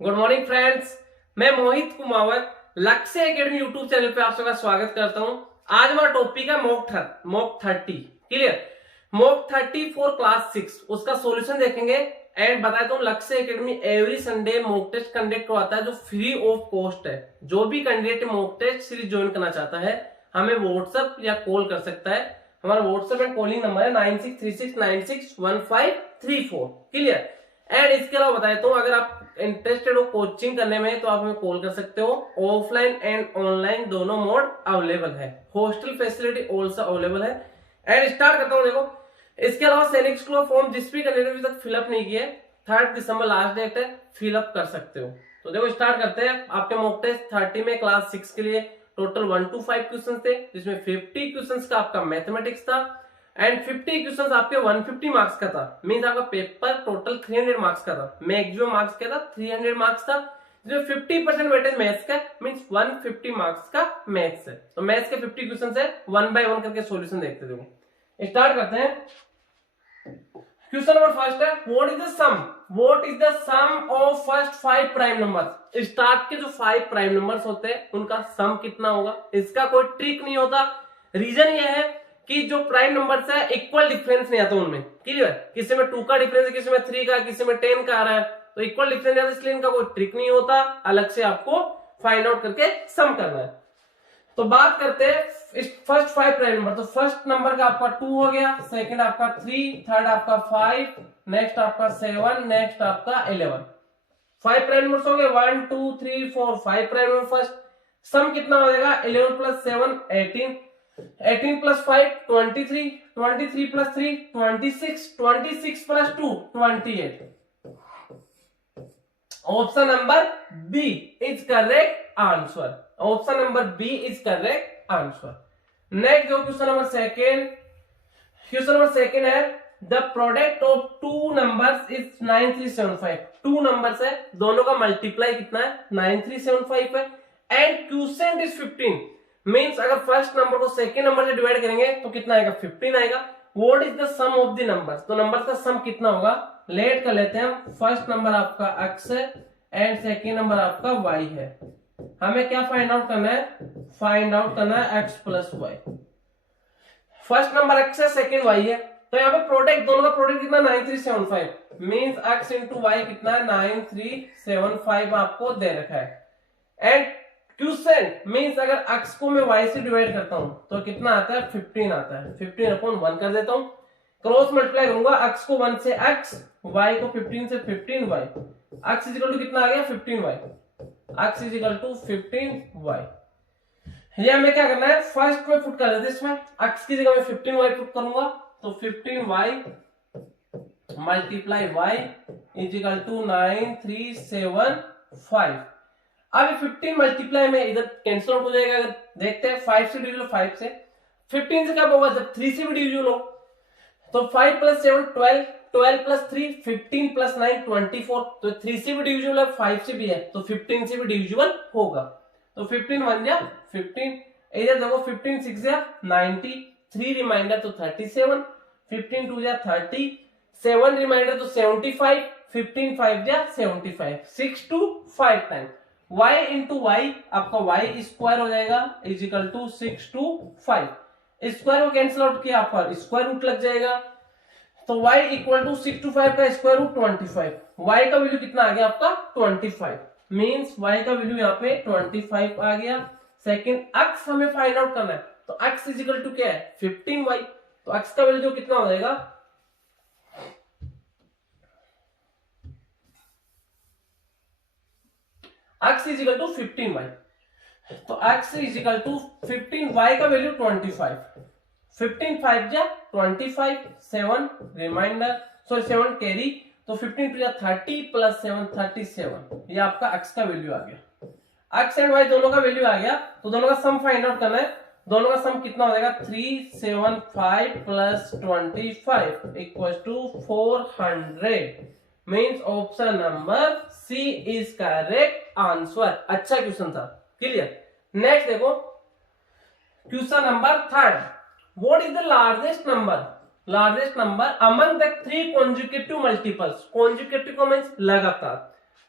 Good morning friends, मैं मोहित कुमावत लक्ष्य academy YouTube channel पे आप सबका स्वागत करता हूं। आज हमारा टॉपिक है mock 30। Clear? Mock 30 for class 6 उसका सॉल्यूशन देखेंगे। एंड बताता हूं, Lakshya academy every Sunday mock test conduct करवाता है जो फ्री ऑफ कॉस्ट है। जो भी candidate mock test series join करना चाहता है हमें व्हाट्सएप या कॉल कर सकता है। हमारा व्हाट्सएप एंड कॉलिंग नंबर है 9636961534। क्लियर? एंड इसके अलावा बता देता हूं, अगर आप इंटरेस्टेड हो कोचिंग करने में तो आप हमें कॉल कर सकते हो। ऑफलाइन एंड ऑनलाइन दोनों मोड अवेलेबल है। हॉस्टल फैसिलिटी ऑल्सो अवेलेबल है। एंड स्टार्ट करता हूं। देखो, इसके अलावा सैनिक स्कूल फॉर्म जिस भी कैंडिडेट अभी तक फिलअप नहीं किए, 3 दिसंबर लास्ट डेट है, फिलअप कर सकते हो। तो देखो स्टार्ट करते हैं। आपके मॉक टेस्ट 30 में क्लास 6 के लिए टोटल 1 to 5 क्वेश्चन थे, जिसमें 50 क्वेश्चन का आपका मैथमेटिक्स था एंड 50 क्वेश्चन आपके 150 मार्क्स का था। मींस आपका पेपर टोटल 300 मार्क्स का था। मैक्सिमम मार्क्स क्या था? 300 मार्क्स था, जिसमें 50% वेटेज मैथ्स का, मींस 150 मार्क्स का मैथ्स है। तो मैथ्स के 50 क्वेश्चन है, 1 by 1 करके सॉल्यूशन देखते देखो। स्टार्ट करते हैं। क्वेश्चन नंबर फर्स्ट है, what is the sum of first 5 prime numbers. Start के जो 5 प्राइम नंबर्स होते हैं उनका सम कितना होगा। इसका कोई ट्रिक नहीं होता। रीजन ये है कि जो प्राइम नंबर्स है इक्वल डिफरेंस नहीं आता उनमें। क्लियर? किसी में 2 का डिफरेंस है, किसी में 3 का, किसी में 10 का आ रहा है, तो इक्वल डिफरेंस है, इसलिए इनका कोई ट्रिक नहीं होता। अलग से आपको फाइंड आउट करके सम करना है। तो बात करते हैं फर्स्ट 5 प्राइम नंबर। तो फर्स्ट नंबर का आपका 2 हो गया, सेकंड आपका 3, थर्ड आपका 5, नेक्स्ट आपका 7, नेक्स्ट आपका 11। 5 प्राइम नंबर्स हो गए, 1 2 3 4 5 प्राइम नंबर फर्स्ट। सम कितना हो जाएगा? 11 plus 7 18, 18 plus 5 23, 23 plus 3 26, 26 plus 2 28। Option number B is correct answer. Option number B is correct answer. Next जो क्वेश्चन नंबर सेकंड है, the product of 2 numbers is 9375। 2 numbers है, दोनों का मल्टीप्लाई कितना है? 9375 है। And quotient is 15। मींस अगर first number को सेकंड नंबर से डिवाइड करेंगे तो कितना आएगा? 15 आएगा। What is the sum of the numbers. तो नंबर्स का सम कितना होगा? लेट कर लेते हैं हम। फर्स्ट नंबर आपका x है एंड सेकंड नंबर आपका y है। हमें क्या फाइंड आउट करना है? फाइंड आउट करना है x plus y. First number x है, सेकंड y है, तो यहाँ पे प्रोडक्ट, दोनों का प्रोडक्ट कितना? 9375। मींस x इंटू वाई कितना है? 9375 आपको दे रखा है। एंड क्वोशिएंट मींस अगर x को मैं y से डिवाइड करता हूं तो कितना आता है? 15 आता है। 15/1 कर देता हूं। क्रॉस मल्टीप्लाई करूंगा, x को 1 से x, y को 15 से 15y। x इक्वल टू कितना आ गया? 15y। x equal to 15y। ये हमें क्या करना है? फर्स्ट में पुट कर देते हैं। इसमें x की जगह मैं 15y पुट करूंगा, तो 15y multiply y is equal to 9375। अब 15 मल्टीप्लाई में इधर कैंसिल आउट हो जाएगा। अगर देखते हैं 5 से डिविजल 5 से, 15 से कब होगा? जब 3 से भी डिविजल हो। तो 5 प्लस 7 12, 12 प्लस 3 15 प्लस 9 24। तो 3 से भी डिविजिबल है, 5 से भी है, तो 15 से भी डिविजिबल होगा। तो 15 1 जा 15, इधर देखो 15 6 जा 90, 3 रिमाइंडर तो 37, 15 2 जा 30, 7 रिमाइंडर तो 75, 15 5 जा 75, 6 to 5 time y into y, आपका y स्क्वायर हो जाएगा is equal to 6 to 5। Square को कैंसिल आउट किया, आपका स्क्वायर रूट लग जाएगा। तो y इक्वल टू 6 to 5 का स्क्वायर रूट 25। y का वैल्यू कितना आ गया आपका? 25। मींस y का वैल्यू यहाँ पे 25 आ गया। सेकंड x हमें फाइंड आउट करना है, तो x इज इक्वल टू क्या है? 15y। तो x का वैल्यू जो कितना हो जाएगा? x is equal to 15y। तो x is equal to 15y का वैल्यू 25। 15 5 जा 25, 7 रिमाइंडर, सॉरी 7 कैरी, तो 15 2 30 प्लस 7 37। ये आपका x का वैल्यू आ गया। x एंड y दोनों का वैल्यू आ गया, तो दोनों का सम फाइंड आउट करना है। दोनों का सम कितना हो जाएगा? 375 plus 25 equal to 400। Means option number C is correct answer. अच्छा क्वेश्चन था। क्लियर? नेक्स्ट देखो, question number 3। What is the largest number among the 3 consecutive multiples। consecutive को मींस लगातार।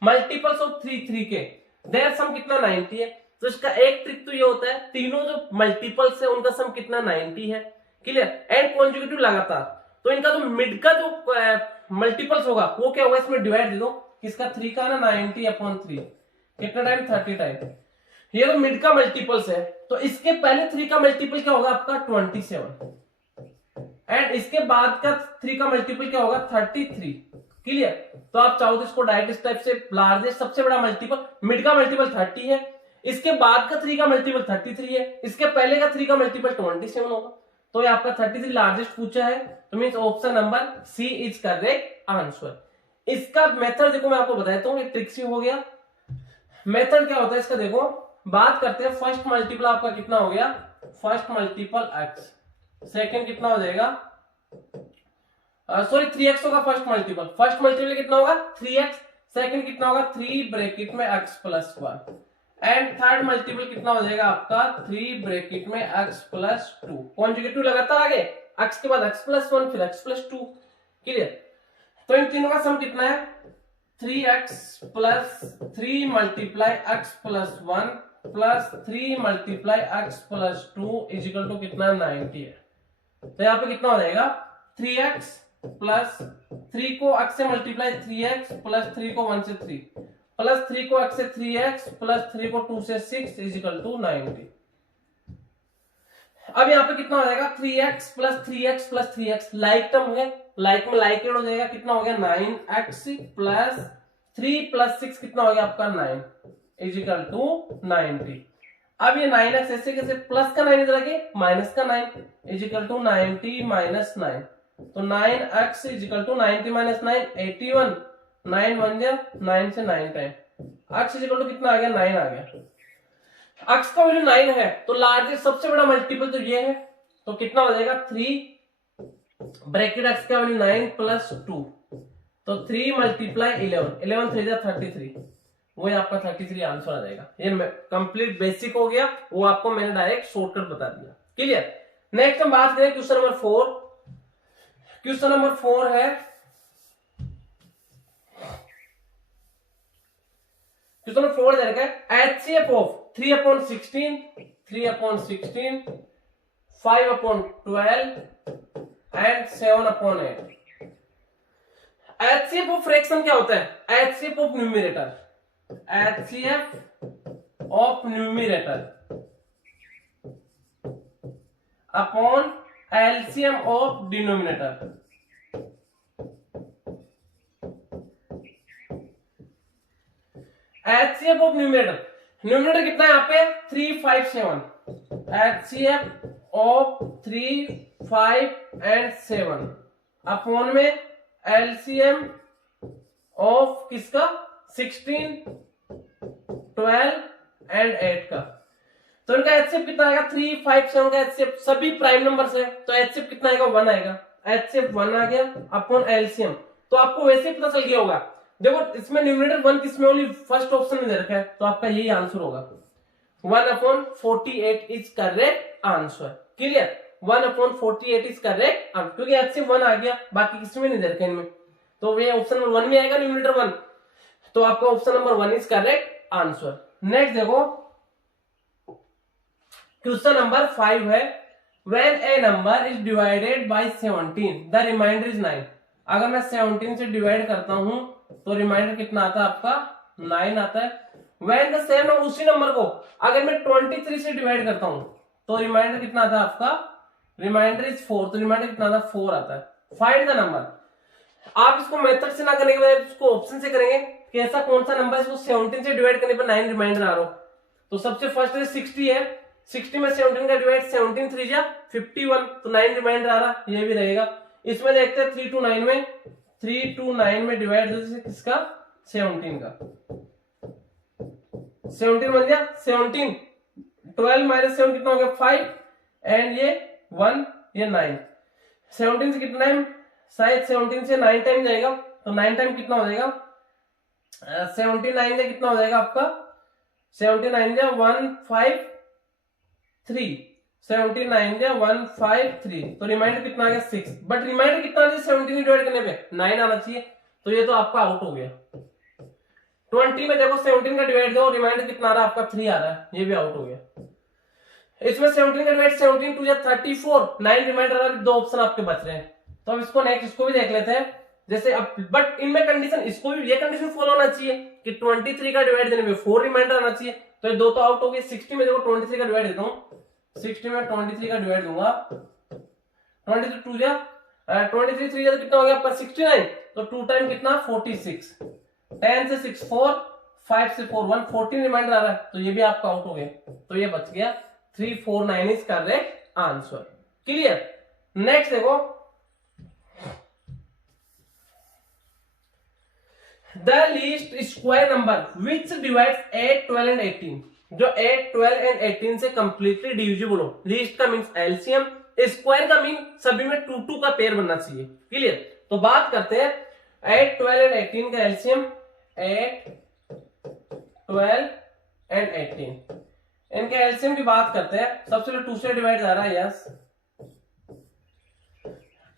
मल्टीपल्स ऑफ 3 के, देयर सम कितना 90 है। तो इसका एक ट्रिक तो ये होता है तीनों जो मल्टीपल्स है उनका सम कितना 90 है, क्लियर, एंड कॉन्जुगेटिव लगातार। तो इनका जो मिड का जो मल्टीपल्स होगा वो क्या होगा, इसमें डिवाइड दे दो, किसका 3 का ना 90/3, कितना टाइम 30 टाइम। ये तो मिड का मल्टीपल्स है, तो इसके पहले 3 का मल्टीपल क्या होगा आपका 27, एंड इसके बाद का 3 का मल्टीपल क्या होगा 33, क्लियर। तो आप चाहो तो इसको डायरेक्ट इस टाइप से, लार्जेस्ट सबसे बड़ा मल्टीपल, मिड का मल्टीपल 30 है, इसके बाद का 3 का मल्टीपल 33 है, इसके पहले का 3 का मल्टीपल 27 होगा। तो ये आपका 33 लार्जेस्ट पूछा है, तो means option number C is correct answer. इसका मेथड देखो मैं आपको बताता हूँ, ये ट्रिक से हो गया। मेथड क्या होता है इसका, देखो बात करते हैं। फर्स्ट मल्टीपल आपका कितना हो गया, फर्स्ट मल्टीपल x, सेकंड कितना हो जाएगा, सॉरी 3x होगा फर्स्ट मल्टीपल। फर्स्ट मल्टीपल कितना होगा 3x, सेकंड कितना होगा 3 ब्रैकेट में x plus 1, and third multiple कितना हो जाएगा आपका 3 ब्रैकेट में x प्लस 2। कॉन्जुगेटिव लगातार आगे, x के बाद x प्लस 1 फिर x प्लस 2, क्लियर। तो इन तीनों का सम कितना है 3x plus 3 multiply x plus 1 plus 3 multiply x plus 2 is equal to कितना 90 है। तो यहाँ पे कितना हो जाएगा 3x प्लस 3 को x से मल्टीप्लाई 3x प्लस 3 को 1 से 3 प्लस 3 को x से 3x प्लस 3 को 2 से 6 इज इक्वल टू 90। अब यहाँ पे कितना हो जाएगा 3x plus 3x plus 3x, like term है, लाइक में लाइक एड हो जाएगा, कितना हो गया 9x प्लस 3 प्लस 6 कितना हो गया आपका 9 इज इक्वल टू 90। अब ये 9x ऐसे कैसे, प्लस का 9 इधर आके माइनस का 9 इज इक्वल टू 90 माइनस 9, तो 9x is equal to 90 minus 9 81, 9 1 जा 9 से 9 time, x is equal to कितना आ गया 9 आ गया। x का वैल्यू 9 है, तो लार्जेस्ट सबसे बड़ा मल्टीपल तो ये है, तो कितना हो जाएगा 3 ब्रैकेट x का वैल्यू 9 प्लस 2, तो 3 मल्टीप्लाई 11, 11 3 जा 33, वही आपका 33 आंसर आ जाएगा। ये कंप्लीट बेसिक हो गया, वो आपको मैंने डायरेक्ट शॉर्टकट बता दिया, क्लियर। नेक्स्ट हम बात करें क्वेश्चन नंबर 4। क्वेश्चन नंबर 4 है, क्वेश्चन नंबर 4 दे रखा है HCF of 3/16, 3/16, 5/12 and 7/8। HCF of fraction क्या होता है, HCF of numerator, HCF of numerator upon LCM of denominator. HCF of numerator, numerator कितना है यहाँ पे 357, HCF ऑफ 3 5 एंड 7 अपॉन में LCM ऑफ किसका 16 12 एंड 8 का। तो इनका HCF कितना आएगा 3 5 7 का HCF सभी प्राइम नंबर है, तो HCF कितना आएगा 1 आएगा, HCF 1 आ गया अपॉन LCM। तो आपको वैसे ही पता चल गया होगा, देखो इसमें न्यूमरेटर 1 किसमें ओनली फर्स्ट ऑप्शन में दे रखा है, तो आपका यही आंसर होगा 1/48 is correct answer, clear. 1/48 is correct answer, क्योंकि HCF 1 आ गया, बाकी किसमें नहीं दे रखा इनमें, तो ये ऑप्शन नंबर 1 में आएगा न्यूमरेटर 1, तो आपका option number 1 is correct answer. Next देखो क्वेश्चन नंबर 5 है, when a number is divided by 17 the remainder is 9। अगर मैं 17 से डिवाइड करता हूं तो रिमाइंडर कितना आता है आपका 9 आता है। व्हेन द सेम नंबर, उसी नंबर को अगर मैं 23 से डिवाइड करता हूं तो रिमाइंडर कितना आता है आपका, रिमाइंडर इज 4, तो रिमाइंडर कितना आता है 4 आता है। फाइंड द नंबर, आप इसको मेथड से ना करने के बाद इसको ऑप्शन से करेंगे कि ऐसा कौन सा नंबर है इसको 17 से डिवाइड करने पर 9 रिमाइंडर आ रहा हो। तो सबसे फर्स्ट है 60 है, 60 में 17 का डिवाइड 17 3 जा 51, तो 9 रिमाइंडर आ रहा, ये भी रहेगा। इसमें देखते हैं 3 to 9 में, 3 to 9 में डिवाइड किसका 17 का, 17 बन गया 17, 12 माइनस 7 कितना हो गया 5 एंड ये 1 ये 9, 17 से कितना टाइम, शायद 17 से 9 टाइम जाएगा, तो 9 टाइम कितना हो जाएगा 79 से कितना हो जाएगा आपका 79 जा 153, 79 जा 153, तो रिमाइंडर कितना आ गया 6, बट रिमाइंडर कितना आ गया 17 डिवाइड करने पे 9 आना चाहिए, तो ये तो आपका आउट हो गया, 20 में देखो 17 का डिवाइड दो, रिमाइंडर कितना आ रहा है आपका 3 आ रहा है, ये भी आउट हो गया। इसमें 17 का डिवाइड 17 टू 34, 9 रिमाइंडर आ रहा है, 2 ऑप्शन आपके बच रहे हैं। तो अब इसको नेक्स्ट इसको भी देख लेते हैं। जैसे अब बट इनमें कंडीशन, इसको भी ये कंडीशन फॉलो होना चाहिए कि 23 का डिवाइड देने में 4 रिमाइंडर आना चाहिए, तो ये 2 तो आउट हो गए। 60 में देखो 23 का डिवाइड देता हूँ, 60 में 23 का डिवाइड दूंगा, 23 2 जा 23 3 जा कितना हो गया आपका 69, तो 2 टाइम कितना 46, 10 से 6 4, 5 से 4 1, 14 रिमाइंडर आ रहा है, तो ये भी आपका आउट हो गया, तो ये बच गया 349 is correct answer. Clear. Next देखो, the least square number which divides 8 12 and 18, जो 8 12 एंड 18 से कंप्लीटली डिविजिबल हो। लीस्ट का मीन्स एलसीएम, स्क्वायर का मीन सभी में 2 2 का पेयर बनना चाहिए। क्लियर। तो बात करते हैं 8 12 एंड 18 का एलसीएम, 8 12 एंड 18, इनके एलसीएम की बात करते हैं। सबसे पहले 2 से डिवाइड आ रहा है, यस,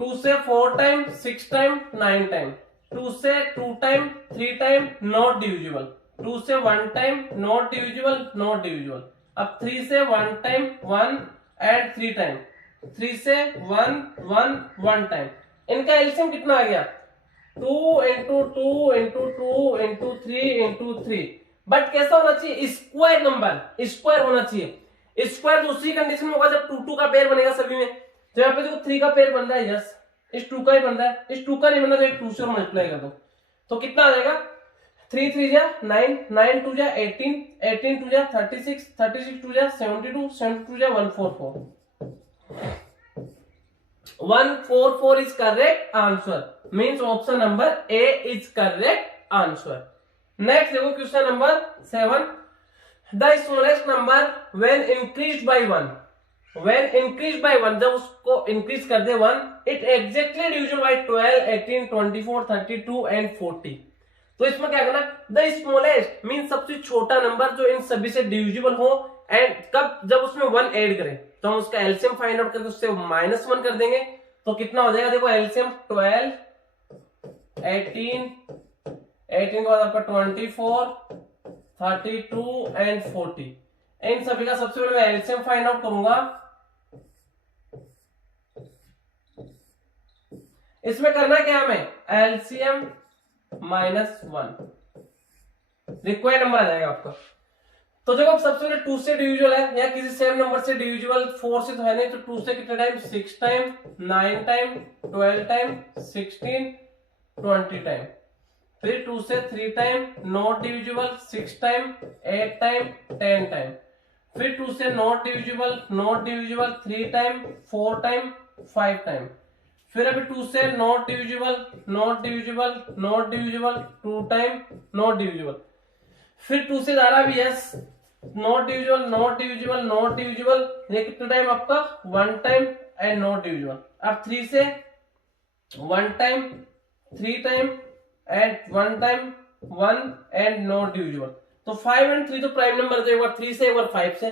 2 से 4 टाइम, 6 टाइम, 9 टाइम, 2 से 2 टाइम, 3 टाइम, नॉट डिविजिबल, 2 से 1 time, not divisible, not divisible. अब 3 से 1 टाइम, 1 एंड 3 टाइम, 3 से 1 1 1 टाइम। इनका एलसीएम कितना आ गया 2 into 2 into 2 into 3 into 3। But कैसा होना चाहिए, स्क्वायर नंबर, स्क्वायर होना चाहिए। स्क्वायर तो उसी कंडीशन में होगा जब 2 2 का पेयर बनेगा सभी में। तो यहाँ पे देखो 3 का पेयर बन रहा है, यस, इस 2 का ही बन रहा है, इस 2 का नहीं बन रहा तो 2 से मल्टीप्लाई कर दो, तो कितना आ जाएगा 3 3 जा 9, 9 2 जा 18, 18 2 जा 36, 36 2 जा 72, 72 जा 144, 144 is correct answer, means option number A is correct answer. Next देखो question number 7, the smallest number when increased by 1, when increased by 1, जब उसको increase कर दे 1, it exactly divisible by 12 18 24 32 and 40। तो इसमें क्या करना, the smallest means सबसे छोटा नंबर जो इन सभी से डिविजिबल हो, एंड कब, जब उसमें 1 ऐड करें, तो हम उसका एलसीएम फाइंड आउट करके उससे -1 कर देंगे, तो कितना हो जाएगा देखो एलसीएम 12 18 18 के बाद आपका 24 32 एंड 40। इन सभी का सबसे पहले मैं एलसीएम फाइंड आउट करूंगा। इसमें करना क्या हमें, एलसीएम -1, रिक्वायर्ड नंबर आ जाएगा आपका। तो देखो सबसे पहले 2 से डिविजिबल है या किसी सेम नंबर से डिविजिबल, 4 से तो है नहीं, तो 2 से कितने time 6 time, 9 time, 12 time, 16 20 time. फिर 2 से 3 time not divisible, 6 time, 8 time, 10 time. फिर 2 से not divisible, not divisible 3 time, 4 time, 5 time. फिर अभी 2 से not divisible, not divisible, not divisible 2 time, not divisible. फिर 2 से जा रहा भी yes, not divisible, not divisible, not divisible, ये कितना टाइम आपका 1 टाइम एंड नॉट डिविजिबल। अब 3 से 1 time, 3 time and 1 time, 1 and not divisible. तो 5 एंड 3 तो प्राइम नंबर, तो एक बार 3 से एक बार 5 से,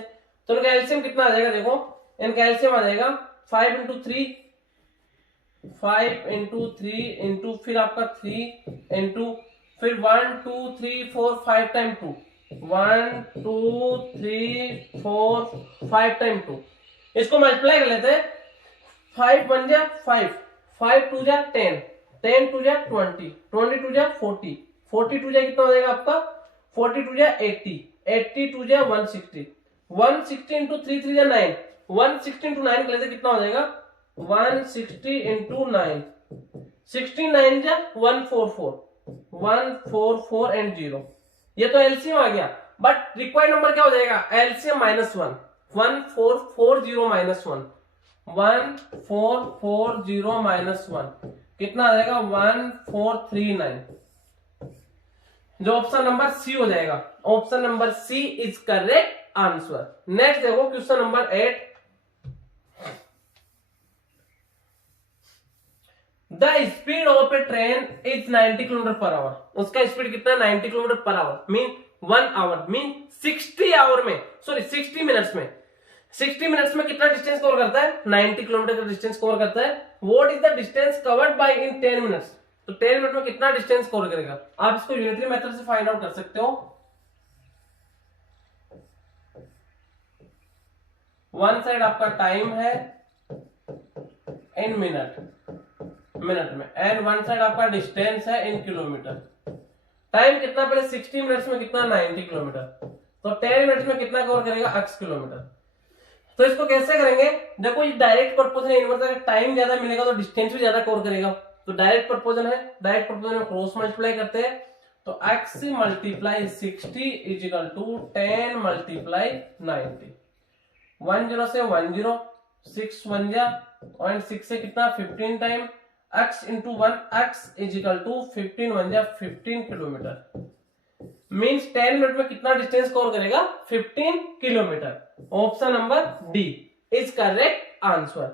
तो इनका एलसीएम कितना आ जाएगा देखो, इनका एलसीएम आ जाएगा 5 इंटू 3, 5 इंटू 3 इंटू फिर आपका 3 इंटू फिर 1 2 3 4 5 टाइम 2, 1 2 3 4 5 टाइम 2। इसको मल्टीप्लाई कर लेते हैं, 5 1 जा 5, 5 2 जा 10, 10 2 जा 20, 22 जा 40, 42 जा कितना हो जाएगा आपका 42 जा 80, 82 जा 160, 160 इंटू 3 3 जा 9, 160 इंटू 9 कर लेते कितना हो जाएगा 160 इंटू 9, 69 जा 144, 144 एंड 0। ये तो एलसीएम आ गया, बट रिक्वायर्ड नंबर क्या हो जाएगा एलसीएम -1, 1440 -1, 1440 -1 कितना आ जाएगा 1439, जो ऑप्शन नंबर सी हो जाएगा। Option number C is correct answer. Next देखो question number 8, the speed of a train is 90 kilometer per hour. उसका स्पीड कितना 90 kilometer per hour, mean 1 hour, mean 60 minutes में 60 मिनट्स में कितना डिस्टेंस कवर करता है 90 किलोमीटर का डिस्टेंस कवर करता है। What is the distance covered by in 10 minutes. तो 10 मिनट में कितना डिस्टेंस कवर करेगा। आप इसको यूनिटरी मेथड से फाइंड आउट कर सकते हो। वन साइड आपका टाइम है इन मिनट में, एंड वन साइड आपका डिस्टेंस है इन किलोमीटर। टाइम कितना पहले 60 मिनट्स में कितना 90 किलोमीटर, तो 10 मिनट्स में कितना कवर करेगा x किलोमीटर। तो इसको कैसे करेंगे, देखो ये डायरेक्ट प्रपोजन है इनवर्स, अगर टाइम ज्यादा मिलेगा तो डिस्टेंस भी ज्यादा कवर करेगा। तो डायरेक्ट प्रपोजन है, डायरेक्ट प्रपोजन में क्रॉस मल्टीप्लाई करते हैं, तो x multiply 60 is equal to 10 multiply 90। 10 से 10 6 1 जा, और 6 से कितना 15 time x into 1 x is equal to 15 1 जा 15 किलोमीटर। मीन्स 10 मिनट में कितना डिस्टेंस कवर करेगा 15 kilometre. Option number D is correct answer.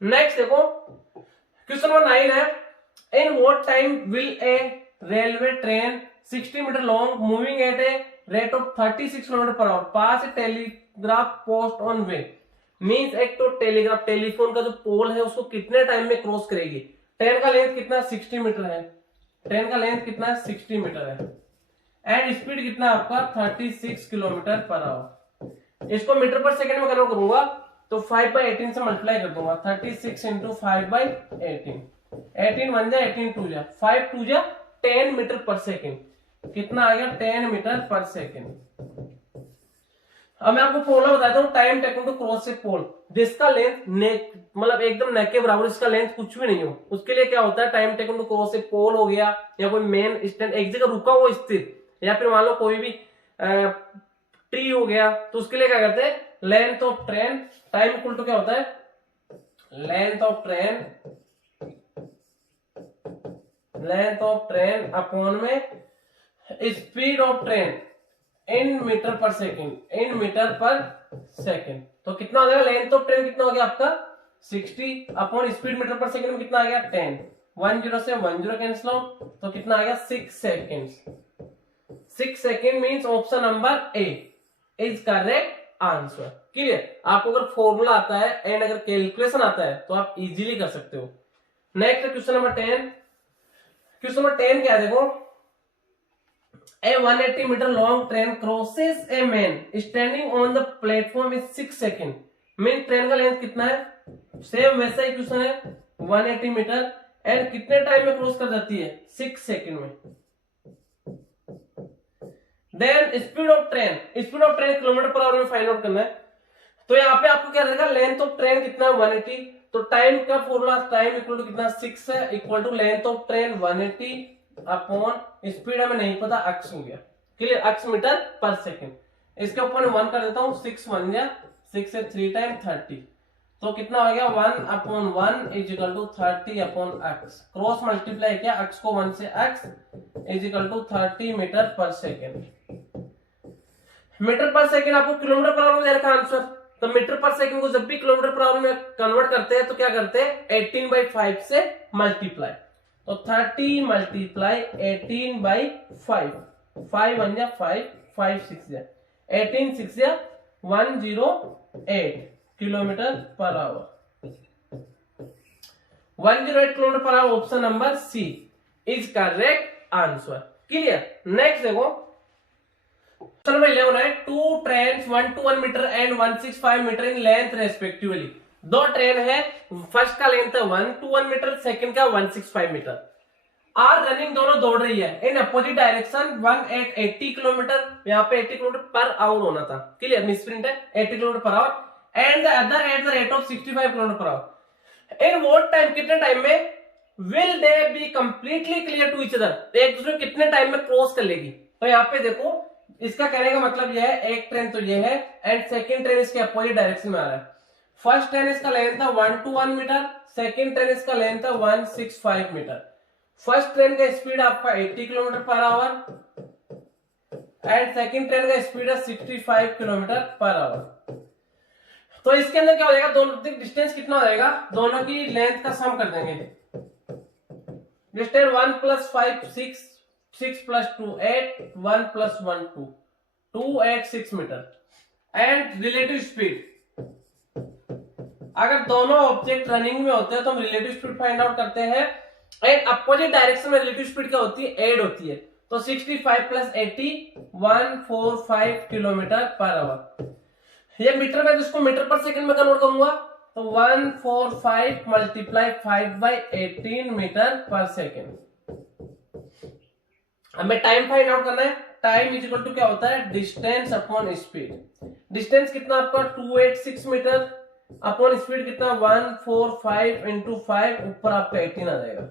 Next देखो क्वेश्चन नंबर 9 है, in what time will a railway train 60 metre long moving at a rate of 36 kilometre per hour pass a telegraph post on way. Means एक तो telegraph telephone का जो पोल है उसको कितने time में क्रॉस करेगी। ट्रेन का लेंथ कितना 60 मीटर है, ट्रेन का लेंथ कितना 60 मीटर है, एंड स्पीड कितना आपका 36 किलोमीटर पर आवर। इसको मीटर पर सेकंड में कन्वर्ट करूंगा तो 5/18 से मल्टीप्लाई कर दूंगा, 36 इंटू 5/18, 18 1 जा 18 2 जा 5 2 जा 10 मीटर पर सेकंड, कितना आ गया 10 मीटर पर सेकंड। अब मैं आपको फॉर्मूला बताता हूँ, time taken to cross a pole, जिसका लेंथ नेक मतलब एकदम नेक के बराबर, इसका लेंथ कुछ भी नहीं हो, उसके लिए क्या होता है time taken to cross a pole हो गया, या कोई मेन स्टैंड एक जगह रुका हुआ स्थिर, या फिर मान लो कोई भी ट्री हो गया, तो उसके लिए क्या करते हैं length of train, time equal to क्या होता है लेंथ ऑफ ट्रेन अपॉन में speed of train in metre per second. तो कितना हो जाएगा लेंथ ऑफ ट्रेन कितना हो गया आपका 60 upon speed metre per second में कितना आ गया 10, 10 से 10 कैंसिल आउट, तो कितना आ गया 6 second. 6 second means option number A is correct answer. Clear, आपको अगर फॉर्मूला आता है एंड अगर कैलकुलेशन आता है तो आप इजीली कर सकते हो। Next question number 10। Question number 10 क्या है देखो, A 180 meter long train crosses a man standing on the platform in 6 seconds. Main train का लेंथ कितना है, सेम वैसा ही क्वेश्चन है 180 मीटर, एंड कितने टाइम में क्रॉस कर जाती है 6 सेकंड में। Then speed of train kilometre per hour में फाइंड आउट करना है। तो यहाँ पे आपको क्या रहेगा लेंथ ऑफ ट्रेन कितना है 180, तो टाइम का फॉर्मूला टाइम इक्वल टू कितना 6 है, equal to length of train 180 upon speed हमें नहीं पता x हो गया। Clear, x metre per second, इसके ऊपर 1 कर देता हूं, 6 1 जा 6 से 3 टाइम 30, तो कितना हो गया 1 upon 1 is equal to 30 upon x। Cross multiply किया x को 1 से x is equal to 30 metre per second. Metre per second आपको किलोमीटर पर आवर में दे रखा आंसर, तो मीटर पर सेकंड को जब भी किलोमीटर पर आवर में कन्वर्ट करते हैं तो क्या करते हैं 18/5 से मल्टीप्लाई, तो 30 मल्टीप्लाई 18/5, 5 1 जा 5 5 6 जा 18 6 जा 108 kilometre per hour. 108 kilometre per hour, option number C is correct answer. Clear, next देखो क्वेश्चन नंबर 11 है, two trains 121 metre and 165 metre in length respectively. दो ट्रेन है, फर्स्ट का लेंथ है 121 मीटर, सेकंड का 165 मीटर, आर रनिंग दोनों दौड़ रही है इन अपोजिट डायरेक्शन 180 किलोमीटर, यहाँ पे 80 किलोमीटर पर आवर होना था। क्लियर, मिसप्रिंट है 80 kilometre per hour, and the other at the rate of 65 kilometre per hour. In what time कितने टाइम में will they be completely clear to each other, एक दूसरे कितने टाइम में cross कर लेगी। तो यहाँ पे देखो इसका कहने का मतलब यह है एक ट्रेन तो ये है एंड सेकंड ट्रेन इसके अपोजिट डायरेक्शन में आ रहा है। फर्स्ट ट्रेन इसका लेंथ था 121 मीटर, सेकंड ट्रेन इसका लेंथ था 165 मीटर। फर्स्ट ट्रेन का स्पीड आपका 80 kilometre per hour and second train का स्पीड है 65 किलोमीटर पर आवर। तो इसके अंदर क्या हो जाएगा, दोनों डिस्टेंस कितना हो जाएगा, दोनों की लेंथ का सम कर देंगे। Distance 1 + 5 6, 6 + 2 8, 1 + 1 2, 2 8 6 metre. And relative speed, अगर दोनों ऑब्जेक्ट रनिंग में होते हैं तो हम रिलेटिव स्पीड फाइंड आउट करते हैं एंड अपोजिट डायरेक्शन में रिलेटिव स्पीड क्या होती है, ऐड होती है। तो 65 प्लस 80 145 किलोमीटर पर आवर। ये मीटर में, जिसको मीटर पर सेकंड में कन्वर्ट करूंगा तो 145 मल्टीप्लाई 5/18 मीटर पर सेकेंड। हमें टाइम फाइंड आउट करना है। टाइम इज इक्वल टू क्या होता है, डिस्टेंस अपॉन स्पीड। डिस्टेंस कितना आपका 286 मीटर अपॉन स्पीड कितना 145 इंटू 5, ऊपर आपका 18 आ जाएगा।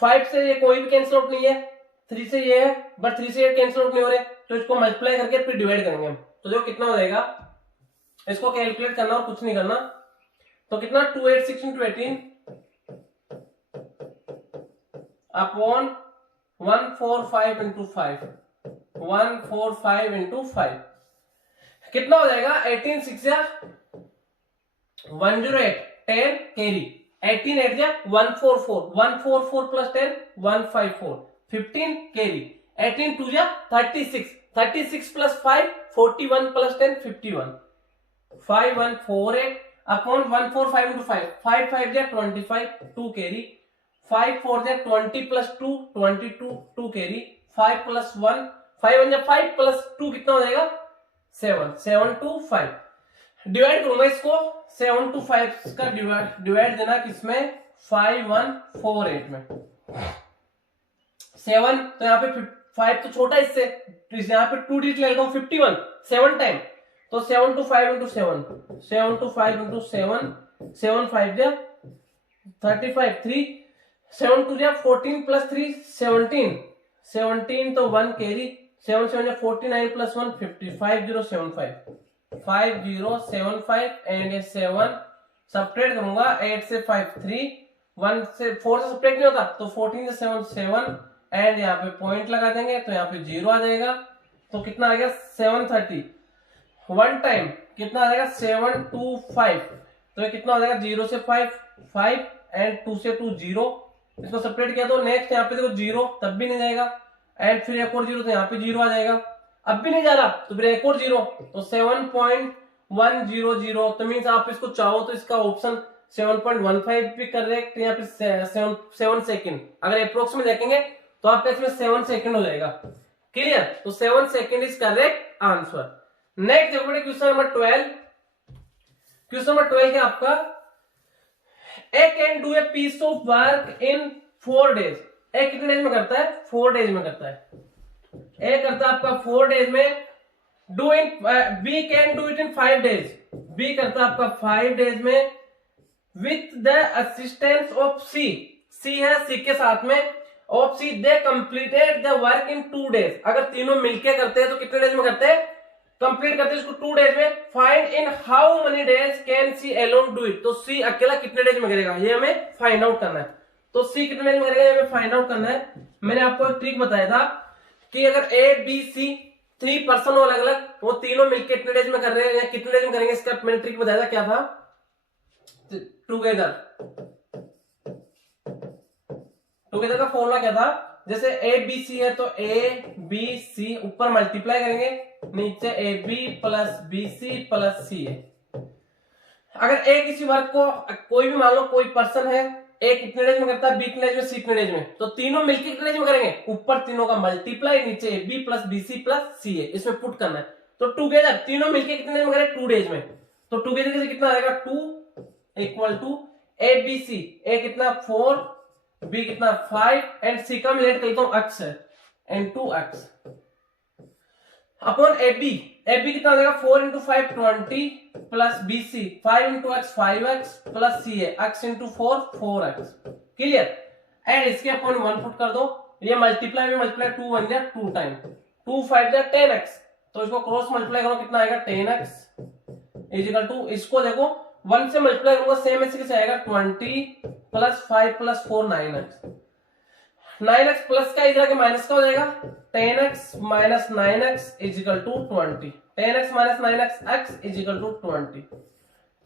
5 से ये कोई भी कैंसिल आउट नहीं है, 3 से ये है, बट 3 से ये कैंसिल आउट नहीं हो रहे, तो इसको मल्टीप्लाई करके फिर डिवाइड करेंगे हम। तो जो कितना हो जाएगा, इसको कैलकुलेट करना और कुछ नहीं करना। तो कितना 286 इंटू 18 अपॉन 145 इंटू 5, 145 इंटू 5 कितना हो जाएगा 18 6 या 108 10 कैरी 18 8 या 144 144 प्लस 10 154 15 कैरी 18 2 या 36 36 प्लस 5 41 प्लस 10 51 5148 अपॉन 145 इंटू 5 5 5 या 25 2 कैरी 5 4 या 20 प्लस 2 22 2 कैरी 5 प्लस 1 5 1 या 5 प्लस 2 कितना हो जाएगा 7 7 2 5 डिवाइड करूंगा इसको 7 to 5 का डिवाइड देना किसमें 5148 में 7 तो यहाँ पे 5 तो छोटा इससे, तो यहाँ पे 2 डिजिट ले लेता हूँ 51 7 टाइम, तो 7 to 5 इंटू 7 to 5 इंटू 7 7 5 जा 35 3 7 2 जा 14 प्लस 3 17 17 तो 1 कैरी 7 7 जा 49 प्लस 1 50 5075 5075 एंड 7 सब्ट्रैक्ट करूंगा 8 से 5 3 1 से 4 से सब्ट्रैक्ट नहीं होता, तो 14 से 7 7 एंड यहाँ पे पॉइंट लगा देंगे तो यहाँ पे 0 आ जाएगा। तो कितना आ गया 730 वन टाइम कितना आ जाएगा 725, तो ये कितना हो जाएगा 0 से 5 5 एंड 2 से 2 0, इसको सब्ट्रैक्ट किया तो नेक्स्ट यहाँ पे देखो 0 तब भी नहीं जाएगा एंड फिर एक और 0 तो यहाँ पे 0 आ जाएगा, अब भी नहीं जा रहा तो फिर एक और 0 तो 7.100, तो मीन्स आप इसको चाहो तो इसका ऑप्शन 7.15 भी करेक्ट या फिर 7 सेकेंड, अगर अप्रोक्स में देखेंगे तो आपका इसमें 7 सेकेंड हो जाएगा। क्लियर, तो 7 second is correct answer. Next देखो बेटे क्वेश्चन नंबर 12। क्वेश्चन नंबर 12 क्या आपका, A can do a piece of work in 4 days. A कितने डेज में करता है 4 डेज में करता है। ए करता है आपका 4 डेज में, do in B can do it in 5 days. B करता है आपका 5 डेज में with the assistance of C. C है सी के साथ में, of C they completed the work in 2 days. अगर तीनों मिलके करते हैं तो कितने डेज में करते हैं, कंप्लीट करते हैं इसको 2 डेज में। Find in how many days can C alone do it. तो सी अकेला कितने डेज में करेगा ये हमें फाइंड आउट करना है। तो सी कितने डेज में करेगा ये हमें फाइंड आउट करना है। मैंने आपको एक ट्रिक बताया था कि अगर ए बी सी 3 पर्सन हो अलग अलग, वो तीनों मिलकर कितने डेज में कर रहे हैं या कितने डेज में करेंगे, इसका मैंने ट्रिक बताया था, क्या था, टुगेदर का फॉर्मूला क्या था, जैसे ए बी सी है तो ए बी सी ऊपर मल्टीप्लाई करेंगे, नीचे A B plus B C plus C है। अगर ए किसी वर्क को कोई भी मान लो कोई पर्सन है, ए कितने डेज में करता है, बी कितने डेज में, सी कितने डेज में, तो तीनों मिलकर कितने डेज में करेंगे, ऊपर तीनों का मल्टीप्लाई, नीचे A B plus B C plus C है, इसमें पुट करना है। तो टुगेदर तीनों मिलकर कितने डेज में करें 2 डेज में, तो टुगेदर से कितना आएगा 2 equal to A B C, A कितना 4 बी कितना 5 एंड सी का मिलेट करता हूं एक्स है and 2x upon A B कितना आ जाएगा 4 into 5 20 plus B C 5 into X 5x plus C है x into 4 4x। Clear, and इसके अपॉन 1 पुट कर दो, ये मल्टीप्लाई में मल्टीप्लाई 2 1 जा 2 टाइम 2 5 जा 10x, तो इसको क्रॉस मल्टीप्लाई करो कितना आएगा 10x इज इक्वल टू, इसको देखो 1 से मल्टीप्लाई करूंगा सेम ऐसे कैसे आएगा 20 प्लस 5 प्लस 4 9x प्लस का इधर के माइनस का हो जाएगा 10x minus 9x is equal to 20, 10x minus 9x x is equal to 20।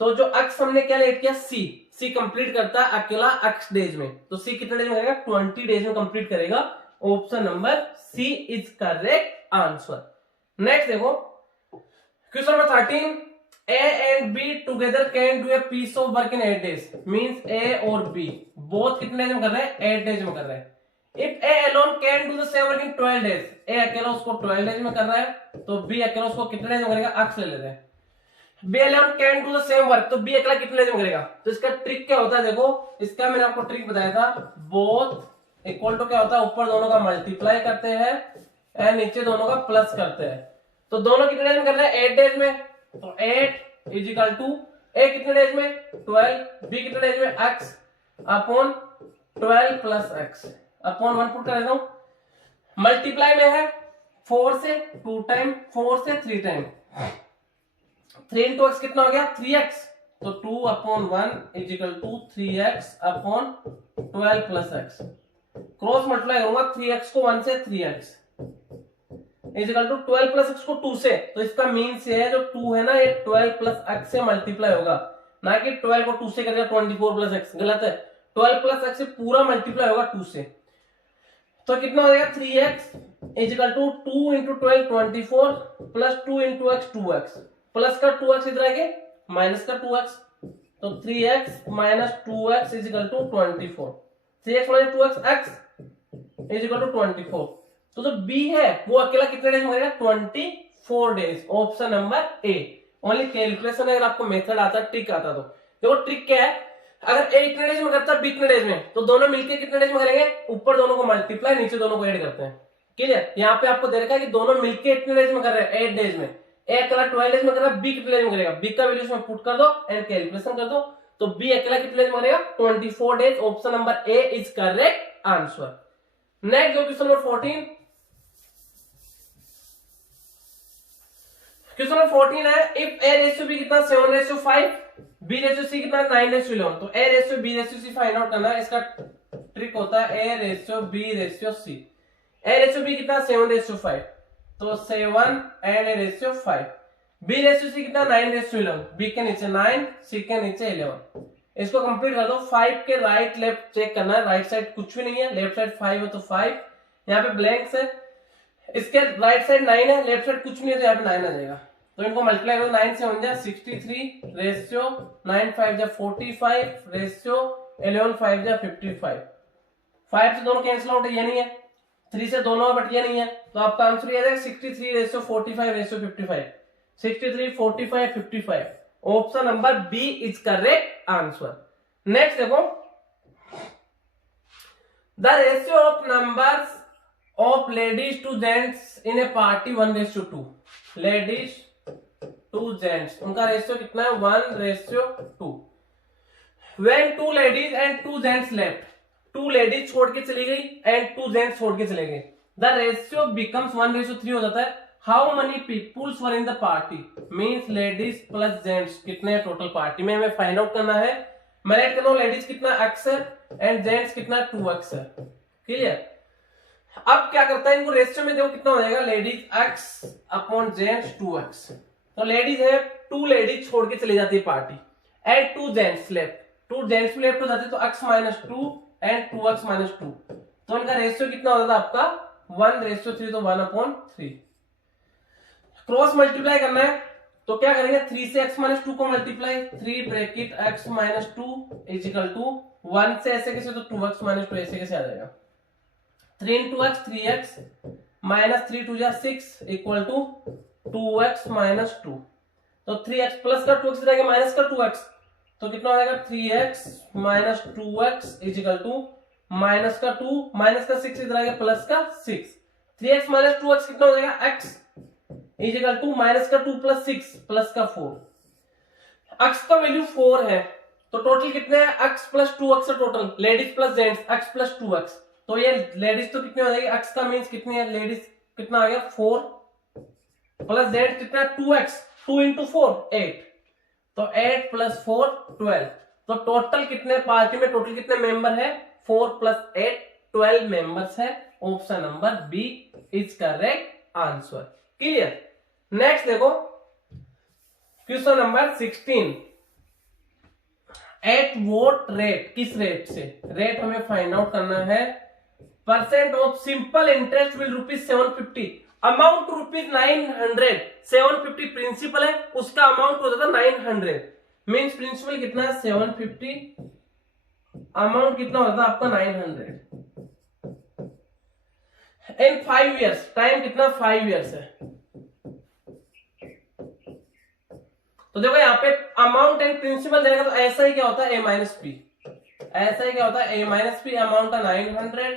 तो जो x हमने क्या लेट किया c कंप्लीट करता है अकेला x डेज में, तो c कितने डेज में करेगा 20 डेज में कंप्लीट करेगा। Option number C is correct answer. Next देखो question number 13। A and B together can do a piece of work in 8 days. Means A और B both कितने डेज में कर रहे हैं? 8 डेज में कर रहे हैं. If A alone can do the same work in 12 days, A अकेला उसको 12 डेज में कर रहा है, तो B अकेला उसको कितने डेज में करेगा? अक्स ले लेते हैं. B alone can do the same work, तो B अकेला कितने डेज में करेगा? तो इसका ट्रिक क्या होता है? देखो, इसका मैंने आपको ट्रिक बताया था. बोथ इक्वल टू क्या होता है? ऊपर दोनों का मल्टीप्लाई करते हैं एंड नीचे दोनों का प्लस करते हैं. तो दोनों कितने डेज में कर रहे हैं? 8 डेज में. तो 8 इज इक्वल टू A कितने डेज में? 12. B कितने डेज में? x upon 12 plus x upon 1 put कर देता हूं. मल्टीप्लाई में है 4 से 2 टाइम, 4 से 3 टाइम. 3 इंटू x कितना हो गया? 3x. तो 2 upon 1 is equal to 3x upon 12 plus x. Cross multiply करूंगा 3x को 1 से 3x is equal to 12 plus x को 2 से. तो इसका मीन से है जो 2 है ना, ये 12 प्लस x से मल्टीप्लाई होगा, ना कि 12 को 2 से करेगा 24 प्लस x. गलत है. 12 प्लस x से पूरा मल्टीप्लाई होगा 2 से. तो कितना हो जाएगा? 3x is equal to 2 into 12 24 plus 2 into x 2x plus का 2x इधर आएगा माइनस का 2x. तो 3x minus 2x is equal to 24. 3x minus 2x x is equal to 24. तो जो B है वो अकेला कितने डेज में करेगा? 24 days. Option number A. Only calculation अगर आपको मेथड आता, ट्रिक आता तो. देखो ट्रिक क्या है, अगर A इतने डेज में करता है, B इतने डेज में, तो दोनों मिलके कितने डेज में करेंगे? ऊपर दोनों को मल्टीप्लाई, नीचे दोनों को ऐड करते हैं. क्लियर? यहाँ पे आपको दे रखा है कि दोनों मिलके इतने डेज में कर रहे हैं, 8 डेज में. A अकेला 12 डेज में कर रहा है, B कितने डेज में करेगा? B का वैल्यू इसमें पुट कर दो एंड कैलकुलेशन कर दो. तो B अकेला कितने डेज में करेगा? 24 days. Option number A is correct answer. Next question number 14. Question number 14 है, इफ A रेशियो B कितना? 7:5, B रेशियो C कितना? 9:11. तो A ratio B ratio C find out करना है. इसका ट्रिक होता है A ratio B ratio C. A ratio B कितना? 7:5. तो 7 and A ratio 5. B ratio C कितना? 9:11. B के नीचे 9, C के नीचे 11. इसको कंप्लीट कर दो. 5 के राइट लेफ्ट चेक करना है. राइट साइड कुछ भी नहीं है, लेफ्ट साइड 5 है तो 5. यहाँ पे ब्लैंक्स है. इसके राइट साइड 9 है, लेफ्ट साइड कुछ नहीं है, तो यहाँ पे 9 आ जाएगा. तो इनको मल्टीप्लाई करो. 9 से 1 जा 63 रेशियो 9 5 जा 45 रेशियो 11 5 जा 55. 5 से दोनों कैंसिल आउट है, ये नहीं है. 3 से दोनों बट ये नहीं है. तो आपका आंसर ये आ जाएगा 63 ratio 45 ratio 55. 63 45 55. Option number B is correct answer. Next देखो, the ratio of numbers of ladies to gents in a party 1:2. Ladies to gents, उनका रेशियो कितना है? 1:2. When 2 ladies and 2 gents left, 2 ladies छोड़ के चली गई एंड 2 जेंट्स छोड़ के चले गए. द रेशियो बिकम्स 1:3 हो जाता है. How many peoples were in the party? Means ladies plus gents कितने हैं टोटल पार्टी में, हमें फाइंड आउट करना है. मैं राइट कर रहा हूं, लेडीज कितना x है एंड जेंट्स कितना 2x है. क्लियर? अब क्या करता है, इनको रेशियो में देखो कितना हो जाएगा? Ladies x upon gents 2x. तो लेडीज है, 2 लेडीज छोड़ के चली जाती है party and 2 gents left. 2 gents भी लेफ्ट हो जाते तो x minus 2 and 2x minus 2. तो इनका रेशियो कितना हो जाता है आपका? 1:3. तो 1/3. क्रॉस मल्टीप्लाई करना है तो क्या करेंगे? 3 से x माइनस 2 को multiply, 3 bracket x minus 2 is equal to 1 से ऐसे कैसे, तो 2x माइनस 2 ऐसे कैसे आ जाएगा? 3 into x 3x minus 3 2 6 equal to 2x minus 2. तो 3x प्लस का 2x रहेगा माइनस का 2x. तो कितना हो जाएगा? 3x minus 2x is equal to minus का 2 माइनस का 6 इधर आएगा प्लस का 6. 3x माइनस 2x कितना हो जाएगा? x is equal to minus का 2 प्लस 6 प्लस का 4. x का वैल्यू 4 है तो टोटल कितने हैं? x plus 2x total, ladies plus gents x plus 2x. तो ये लेडीज तो कितने हो जाएगी? x का मीन्स कितनी है? लेडीज कितना आ गया? 4 प्लस जेंट्स कितना? 2x. 2 इंटू 4 8. तो 8 प्लस 4 12. तो टोटल कितने पार्टी में, टोटल कितने मेंबर है? 4 प्लस 8 12 मेंबर्स है. Option number B is correct answer. Clear? Next देखो, question number 16. At what rate, किस रेट से? रेट हमें फाइंड आउट करना है. Percent of simple interest will ₹750. Amount rupees 900, 750 principal है, उसका अमाउंट होता था 900, मीन्स प्रिंसिपल कितना है 750, अमाउंट कितना होता था आपका 900 इन 5 इयर्स, टाइम कितना 5 इयर्स है। तो देखो यहाँ पे अमाउंट एंड प्रिंसिपल देगा तो ऐसा ही क्या होता है a माइनस पी, ऐसा ही क्या होता है a माइनस पी, अमाउंट है 900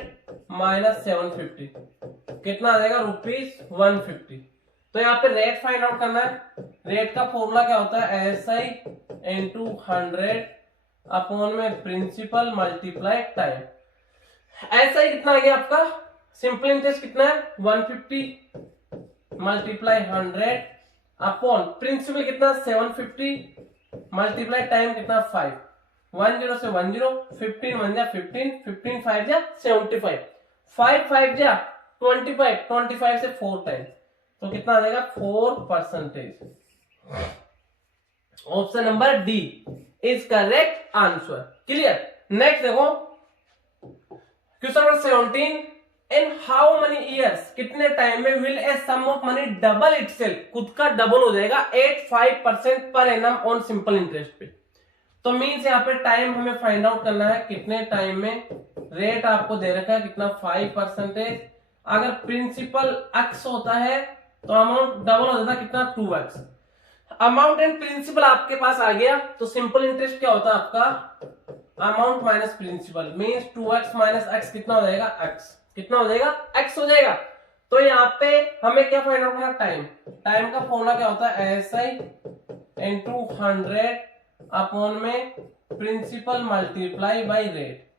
माइनस 750, कितना आ जाएगा ₹150। तो यहाँ पे रेट फाइंड आउट करना है। रेट का फॉर्मूला क्या होता है SI इंटू 100 अपॉन में प्रिंसिपल मल्टीप्लाई टाइम। SI कितना आ गया आपका, सिंपल इंटरेस्ट कितना है 150 मल्टीप्लाई 100 अपॉन प्रिंसिपल कितना 750 मल्टीप्लाई टाइम कितना 5, 10 से 10, 15 1 जा 15, 15 5 जा 75, 5 5 जा 25, 25 से 4 टाइम, तो कितना आ जाएगा 4%। Option number D is correct answer. Clear. Next देखो question number 17, in how many years, कितने टाइम में will a sum of money double itself, खुद का डबल हो जाएगा 85% per annum on simple interest पे। तो मीन्स यहाँ पे टाइम हमें फाइंड आउट करना है, कितने टाइम में, रेट आपको दे रखा है कितना 5%, अगर प्रिंसिपल x होता है तो अमाउंट डबल हो जाता है कितना 2x। अमाउंट एंड प्रिंसिपल आपके पास आ गया तो सिंपल इंटरेस्ट क्या होता है आपका amount minus principal, means 2x minus x कितना हो जाएगा x, कितना हो जाएगा x हो जाएगा। तो यहाँ पे हमें क्या फाइंड आउट करना, टाइम, टाइम का फॉर्मूला क्या होता है SI इंटू 100 अपॉन में प्रिंसिपल मल्टीप्लाई बाई रेट।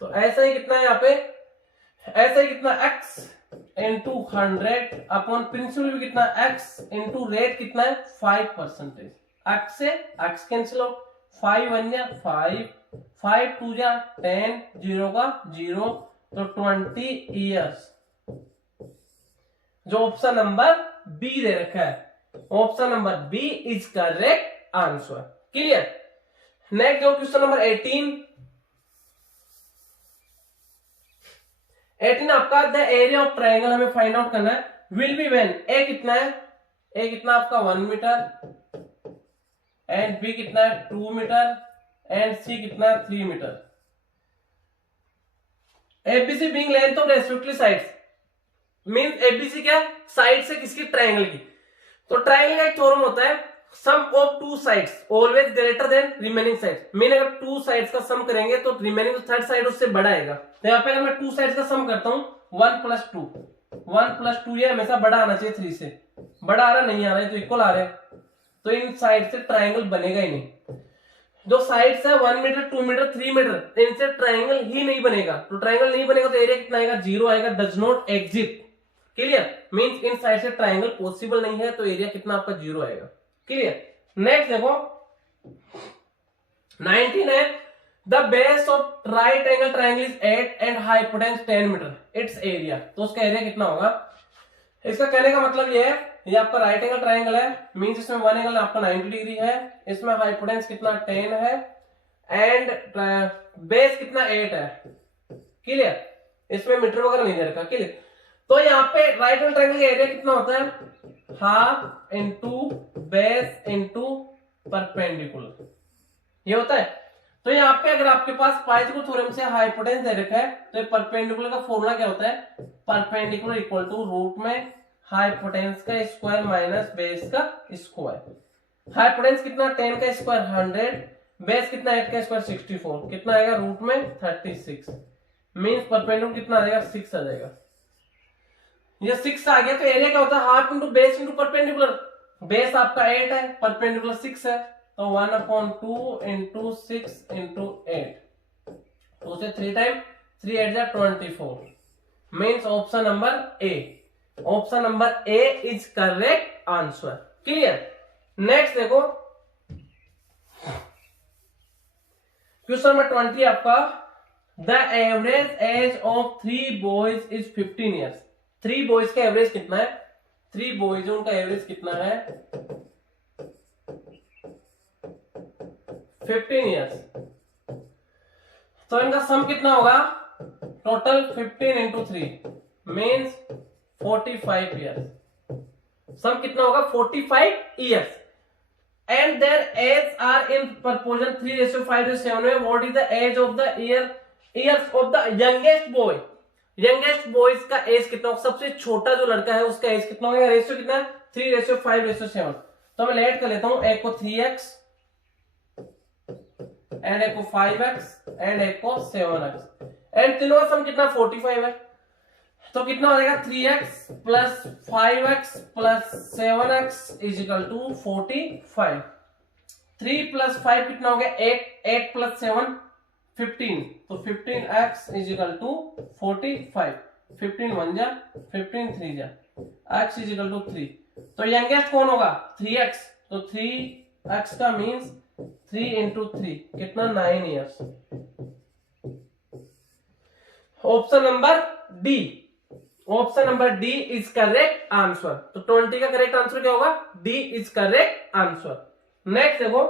तो ऐसा ही कितना है यहाँ पे, ऐसा ही कितना x इंटू 100 अपॉन प्रिंसिपल भी कितना x इंटू रेट कितना है 5%। x से x कैंसिल आउट, 5 1 जा 5, 5 2 जा 10, 0 का 0, तो 20 इयर्स, जो ऑप्शन नंबर बी दे रखा है, option number B is correct answer. Clear. Next जो क्वेश्चन नंबर 18 आपका द एरिया ऑफ ट्रायंगल हमें फाइंड आउट करना है, विल बी व्हेन ए कितना है, ए कितना आपका 1 मीटर एंड बी कितना है 2 मीटर एंड सी कितना है 3 metre. ABC being length of respective sides, means ABC क्या साइड से किसकी, ट्रायंगल की। तो ट्रायंगल का एक थ्योरम होता है sum of two sides always greater than remaining sides, mean अगर टू साइड्स का सम करेंगे तो रिमेनिंग जो थर्ड साइड उससे बड़ा आएगा। तो यहाँ पे अगर मैं टू साइड्स का सम करता हूं 1 + 2, 1 + 2 ये हमेशा बड़ा आना चाहिए 3 से, बड़ा आ रहा नहीं आ रहा है तो इक्वल आ रहा है, तो इन साइड से ट्रायंगल बनेगा ही नहीं। जो साइड्स है 1 मीटर 2 मीटर 3 मीटर इनसे ट्रायंगल ही नहीं बनेगा, तो ट्रायंगल नहीं बनेगा तो एरिया कितना आएगा 0 आएगा, does not exist. Clear, means in side से ट्रायंगल पॉसिबल नहीं है तो एरिया कितना आपका 0 आएगा। क्लियर। नेक्स्ट देखो 19 है the base of right angle triangle is 8 and hypotenuse 10 metre, it's area, तो उसका एरिया कितना होगा। इसका कहने का मतलब ये है ये आपका राइट एंगल ट्रायंगल है, मींस इसमें वन एंगल आपका 90 डिग्री है, इसमें हाइपोटेन्यूज कितना 10 है एंड बेस कितना 8 है। क्लियर, इसमें मीटर वगैरह नहीं दे रखा। क्लियर, तो यहाँ पे राइट एंगल ट्रायंगल का एरिया कितना होता है half into base into perpendicular, ये होता है। तो यहाँ पे अगर आपके पास पाइथागोरस थ्योरम से हाइपोटेन्यूज दे रखा है तो परपेंडिकुलर का फॉर्मूला क्या होता है, परपेंडिकुलर इक्वल टू रूट में हाइपोटेन्यूज का स्क्वायर माइनस बेस का स्क्वायर। हाइपोटेन्यूज कितना 10 का स्क्वायर 100, बेस कितना 8 का स्क्वायर 64, कितना आएगा रूट में 36, मींस परपेंडिकुलर कितना आ जाएगा 6 आ जाएगा। ये 6 आ गया तो एरिया क्या होता है half into base into perpendicular, base आपका 8 है परपेंडिकुलर 6 है, तो 1/2 इंटू 6 इंटू 8, तो उसे 3 टाइम 3 8 जा 24, means option number A, option number A is correct answer. Clear. Next देखो क्वेश्चन नंबर 20 आपका the average age of 3 boys is 15 years. 3 boys का एवरेज कितना है, 3 बॉयज उनका एवरेज कितना है 15 ईयर्स, तो इनका सम कितना होगा total 15 into 3 means 45 years. Sum कितना होगा 45 years and their age are in proportion 3:5:7 में what is the age of the years of the youngest boy. Youngest boys का एज कितना होगा, सबसे छोटा जो लड़का है उसका एज कितना होगा, रेशियो कितना है 3:5:7। तो मैं लेट कर लेता हूं, एक को 3x एंड एक को 5x एंड एक को 7x एंड तीनों का सम कितना 45 है। तो कितना हो जाएगा 3x plus 5x plus 7x is equal to 45। 3 plus 5 कितना हो गया 8 प्लस 7 15। तो 15x इज इक्वल टू 45। 15 1 जा 15 3 जा x इज इक्वल टू 3। तो यंगेस्ट कौन होगा 3x। तो 3x का मीन्स 3 इंटू 3 कितना 9 years. Option number D, option number D is correct answer. तो 20 का करेक्ट आंसर क्या होगा, D is correct answer. Next देखो,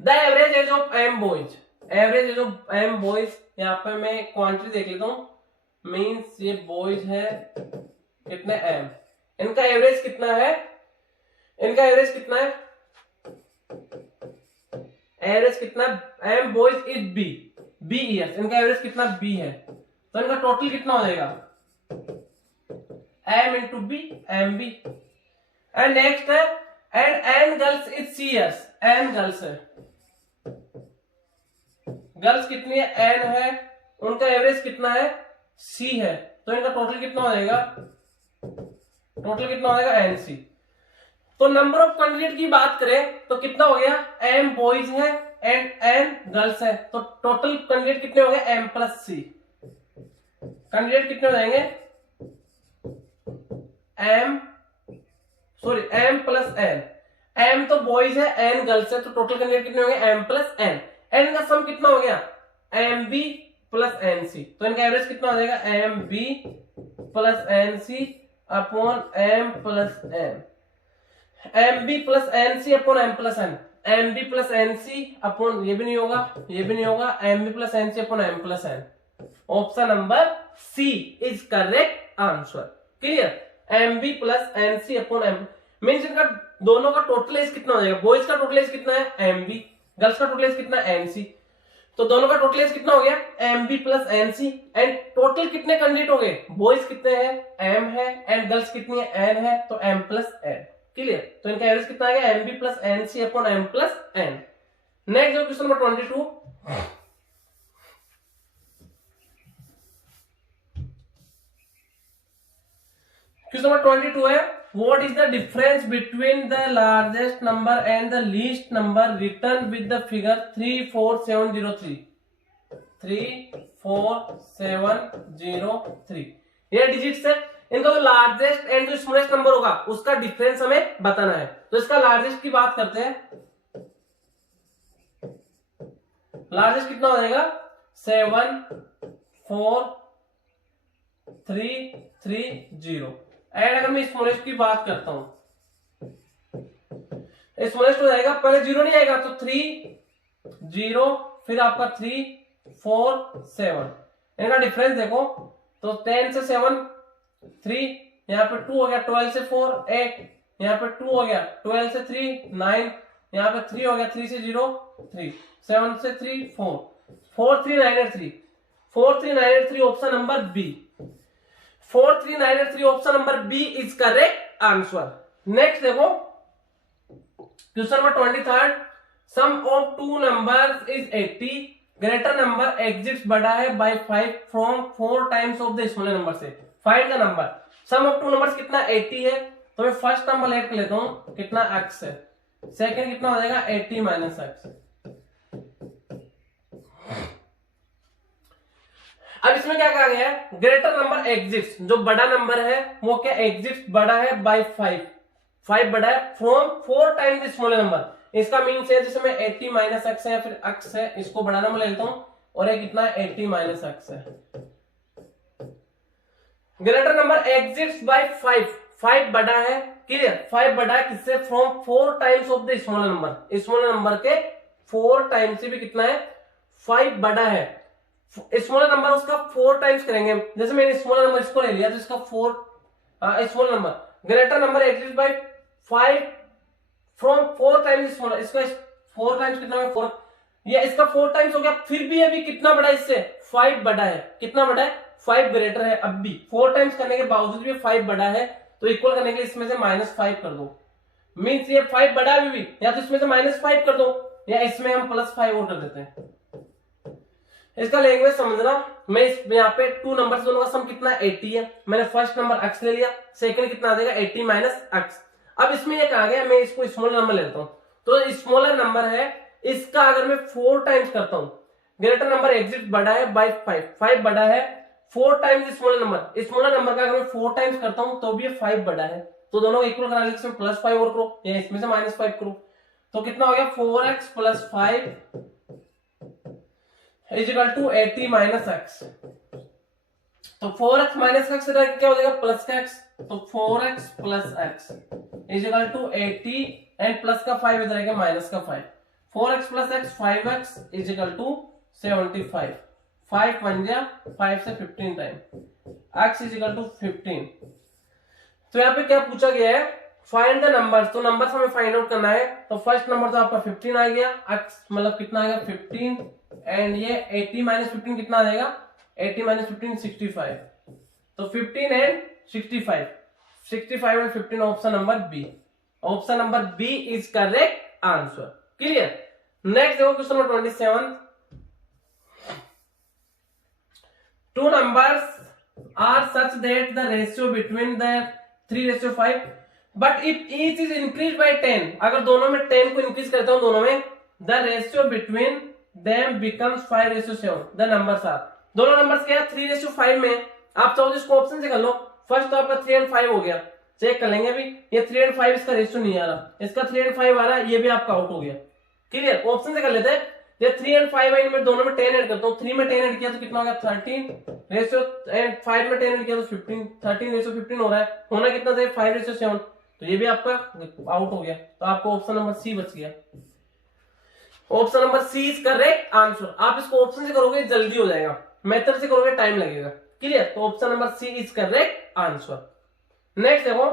the average age of M boys. Average age of M boys, यहां पे मैं क्वांटिटी देख लेता हूं, मीन्स ये बॉयज है कितने एम, इनका एवरेज कितना है, इनका एवरेज कितना है, एवरेज कितना M boys is B years, इनका एवरेज कितना बी है। तो इनका टोटल कितना हो जाएगा M into B M B. And next है and N girls is C years, N girls है, गर्ल्स कितनी है एन है, उनका एवरेज कितना है सी है। तो इनका टोटल कितना हो जाएगा, टोटल कितना हो जाएगा एन सी। तो नंबर ऑफ कैंडिडेट की बात करें तो कितना हो गया एम बॉयज है एंड एन गर्ल्स है। तो टोटल कैंडिडेट कितने हो गए एम प्लस सी। कैंडिडेट कितने हो जाएंगे एम प्लस एन। एम तो बॉयज है एन गर्ल्स है, तो टोटल कैंडिडेट कितने हो गए एम प्लस एन। एन का सम कितना हो गया M B plus N C. तो इनका एवरेज कितना हो जाएगा M B plus N C upon M plus N. M B plus N C upon M plus N, M B plus N C upon, ये भी नहीं होगा ये भी नहीं होगा, M B plus N C upon M plus N. Option number C is correct answer. Clear, M B plus N C upon M means इनका दोनों का टोटल एज कितना हो जाएगा, बॉयज का टोटल एज कितना है एम बी, गर्ल्स का टोटल एज कितना है एन सी। तो दोनों का टोटल एज कितना हो गया M B plus N C. And total कितने कैंडिडेट हो गए, बॉयज कितने हैं एम है एंड गर्ल्स कितनी है एन है, तो एम प्लस एन। क्लियर, तो इनका एवरेज कितना आ गया M B plus N C upon M plus N. Next जो क्वेश्चन नंबर 22, क्वेश्चन नंबर 22 है what is the difference between the largest number and the least number written with the figure 34703। 34703 ये digits है, इनका जो largest and जो smallest number होगा उसका difference हमें बताना है। तो इसका लार्जेस्ट की बात करते हैं, लार्जेस्ट कितना हो जाएगा 74330। एंड अगर मैं स्मॉलेस्ट की बात करता हूं, स्मॉलेस्ट हो जाएगा, पहले जीरो नहीं आएगा तो 3 0 फिर आपका 3 4 7। इनका डिफरेंस देखो तो 10 से 7 3, यहाँ पे 2 हो गया, 12 से 4 8, यहाँ पे 2 हो गया, 12 से 3 9, यहाँ पे 3 हो गया, 3 से 0 3, 7 से 3 4, 43983, 43983 option number B. 43983 option number B is correct answer. Next देखो question number 23, sum of two numbers is 80, greater number exits बड़ा है by 5 from 4 times of the smaller number से। Find the number, sum of two numbers कितना 80 है, तो मैं first number late कर लेता हूं कितना x है, सेकंड कितना हो जाएगा 80 माइनस x। अब इसमें क्या कहा गया है, ग्रेटर नंबर एग्जिट्स, जो बड़ा नंबर है वो क्या एग्जिट्स बड़ा है बाय 5 बड़ा है from 4 times the smaller number. इसका मीन्स है जैसे मैं 80 माइनस x है फिर x है, इसको बड़ा नंबर ले लेता हूं और ये कितना 80 माइनस x है। ग्रेटर नंबर एग्जिट्स बाय 5 बड़ा है, क्लियर 5 बड़ा है किससे, from 4 times of the smaller number, smaller number के 4 टाइम्स से भी कितना है 5 बड़ा है। स्मॉलर नंबर उसका 4 टाइम्स करेंगे। जैसे मैंने स्मॉलर नंबर इसको ले लिया तो इसका 4 smaller number, greater number exist by 5 from 4 times smaller, इसका 4 टाइम्स कितना है 4, ये इसका 4 टाइम्स हो गया, फिर भी अभी कितना बड़ा है इससे 5 बड़ा है, कितना बड़ा है 5 ग्रेटर है, अब भी 4 टाइम्स करने के बावजूद भी 5 बड़ा है, तो इक्वल करने के लिए इसमें से -5 कर दो, मीन्स ये 5 बड़ा है भी, या तो इसमें से -5 कर दो या इसमें हम +5 और कर देते हैं। इसका लैंग्वेज समझना, मैं यहाँ पे 2 नंबर्स दोनों का सम कितना 80 है, मैंने फर्स्ट नंबर x ले लिया, सेकंड कितना आ जाएगा 80 - x। अब इसमें ये कहा गया, मैं इसको स्मॉलर नंबर लेता हूं, तो स्मॉलर नंबर है, इसका अगर मैं 4 टाइम्स करता हूं, ग्रेटर नंबर एग्जिस्ट बड़ा है बाय 5 बड़ा है, 4 टाइम्स स्मॉलर नंबर का अगर मैं 4 टाइम्स करता हूं तो भी ये 5 बड़ा है, तो दोनों को इक्वल कराने के लिए +5 और करो या इसमें से -5 करो, तो कितना हो गया 4x + 5 = 80 - x। तो 4x - x क्या हो जाएगा प्लस का x, तो 4x + x = 80 एंड प्लस का 5 इधर आएगा माइनस का 5, 4x + x 5x = 75, 5 बन गया 5 से 15 टाइम, x = 15। तो यहाँ पे क्या पूछा गया है, फाइंड द नंबर्स, तो नंबर्स हमें फाइंड आउट करना है, तो फर्स्ट नंबर तो आपका 15 आ गया, x मतलब कितना आएगा 15 एंड ये 80 - 15 कितना आ जाएगा 80 - 15 65, तो 15 and 65, 65 and 15 option number B, option number B is correct answer. Clear. Next देखो question number 27, two numbers are such that the ratio between the 3:5 but if each is increase by 10, अगर दोनों में 10 को इंक्रीज करता हूं दोनों में, the ratio between them becomes 5:7, the numbers are, दोनों नंबर्स क्या है 3:5 में, आप चाहो इसको ऑप्शन से कर लो, फर्स्ट तो आपका 3 और 5 हो गया, चेक कर लेंगे अभी, ये 3 और 5 इसका रेशियो नहीं आ रहा, इसका 3 और 5 आ रहा है, ये भी आपका आउट हो गया। क्लियर, ऑप्शन से कर लेते हैं, ये 3 और 5 है, इनमें दोनों में 10 ऐड करता हूं, 3 में 10 ऐड किया तो कितना हो गया 13 रेशियो, एंड 5 में 10 ऐड किया तो 15, 13:15 हो रहा है, होना कितना चाहिए 5:7, तो ये भी आपका आउट हो गया, तो आपको ऑप्शन नंबर सी बच गया, option number C is correct answer. आप इसको ऑप्शन से करोगे जल्दी हो जाएगा, मेथड से करोगे टाइम लगेगा। क्लियर, तो option number C is correct answer. Next देखो,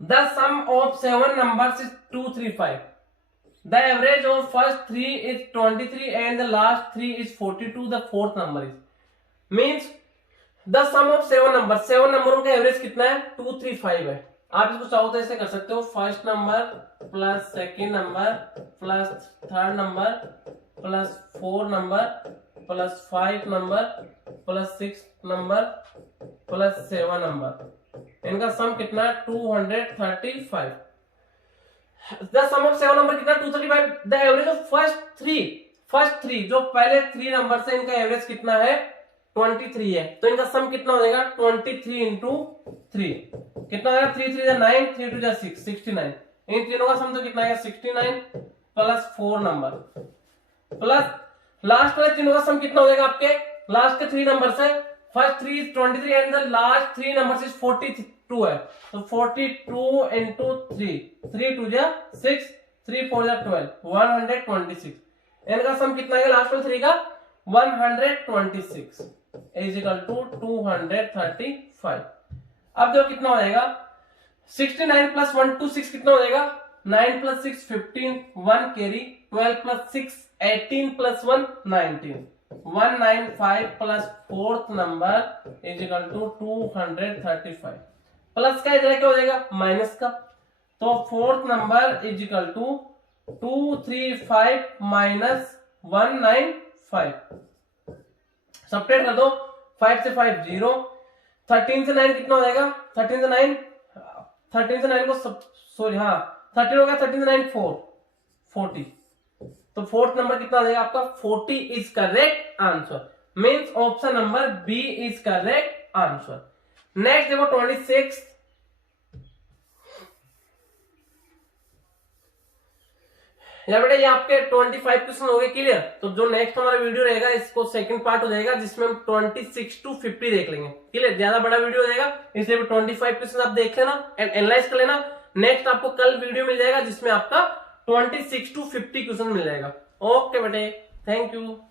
the sum of 7 numbers is 2, 3, 5, the average of first 3 is 23 and the last 3 is 42, the fourth number is, means the sum of 7 number, 7 नंबरों का average कितना है 2, 3, 5 है। आप इसको चाहो तो ऐसे कर सकते हो, first number plus second number plus third number plus 4 number plus 5 number plus 6 number plus 7 number, इनका सम कितना है 235। द सम ऑफ 7 नंबर कितना 235, the average of first three जो पहले 3 नंबर से इनका एवरेज कितना है 23 है, तो इनका सम कितना हो जाएगा 23 इंटू 3, कितना आएगा 3 3 9, 3 2 6, 69, इन तीनों का सम तो कितना आएगा 69 प्लस 4 नंबर प्लस लास्ट वाले तीनों का सम कितना हो जाएगा, आपके लास्ट के 3 नंबर से, first 3 is 23 and the last 3 number is 42 है, तो 42 इंटू 3, 3 2 6, 3 4 12, 126, इनका सम कितना आएगा लास्ट वाले 3 का 126 इज इक्वल टू 235। अब जो कितना हो जाएगा 69 प्लस 1 2 6 कितना हो जाएगा 9 plus 6 15, 1 carry, 12 plus 6 18 plus 1 19, 195 plus fourth number is equal to 235, plus का इधर क्या हो जाएगा माइनस का, तो fourth number is equal to 235 minus 195, subtract कर दो, 5 से 5 0, 13 से 9 कितना हो जाएगा 13 से 9 को सॉरी हाँ 13 हो गया, 13 से 9 4 40, तो फोर्थ नंबर कितना आ जाएगा आपका 40 is correct answer, means option number B is correct answer. Next देखो 26, या बेटा ये आपके 25 क्वेश्चन हो गए। क्लियर, तो जो नेक्स्ट हमारा वीडियो रहेगा इसको सेकंड पार्ट हो जाएगा जिसमें हम 26 to 50 देख लेंगे। क्लियर, ज्यादा बड़ा वीडियो हो जाएगा इसलिए 25 क्वेश्चन आप देख लेना एंड एनालाइज कर लेना। नेक्स्ट आपको कल वीडियो मिल जाएगा जिसमें आपका 26 to 50 क्वेश्चन मिल जाएगा। ओके बेटे। Thank you.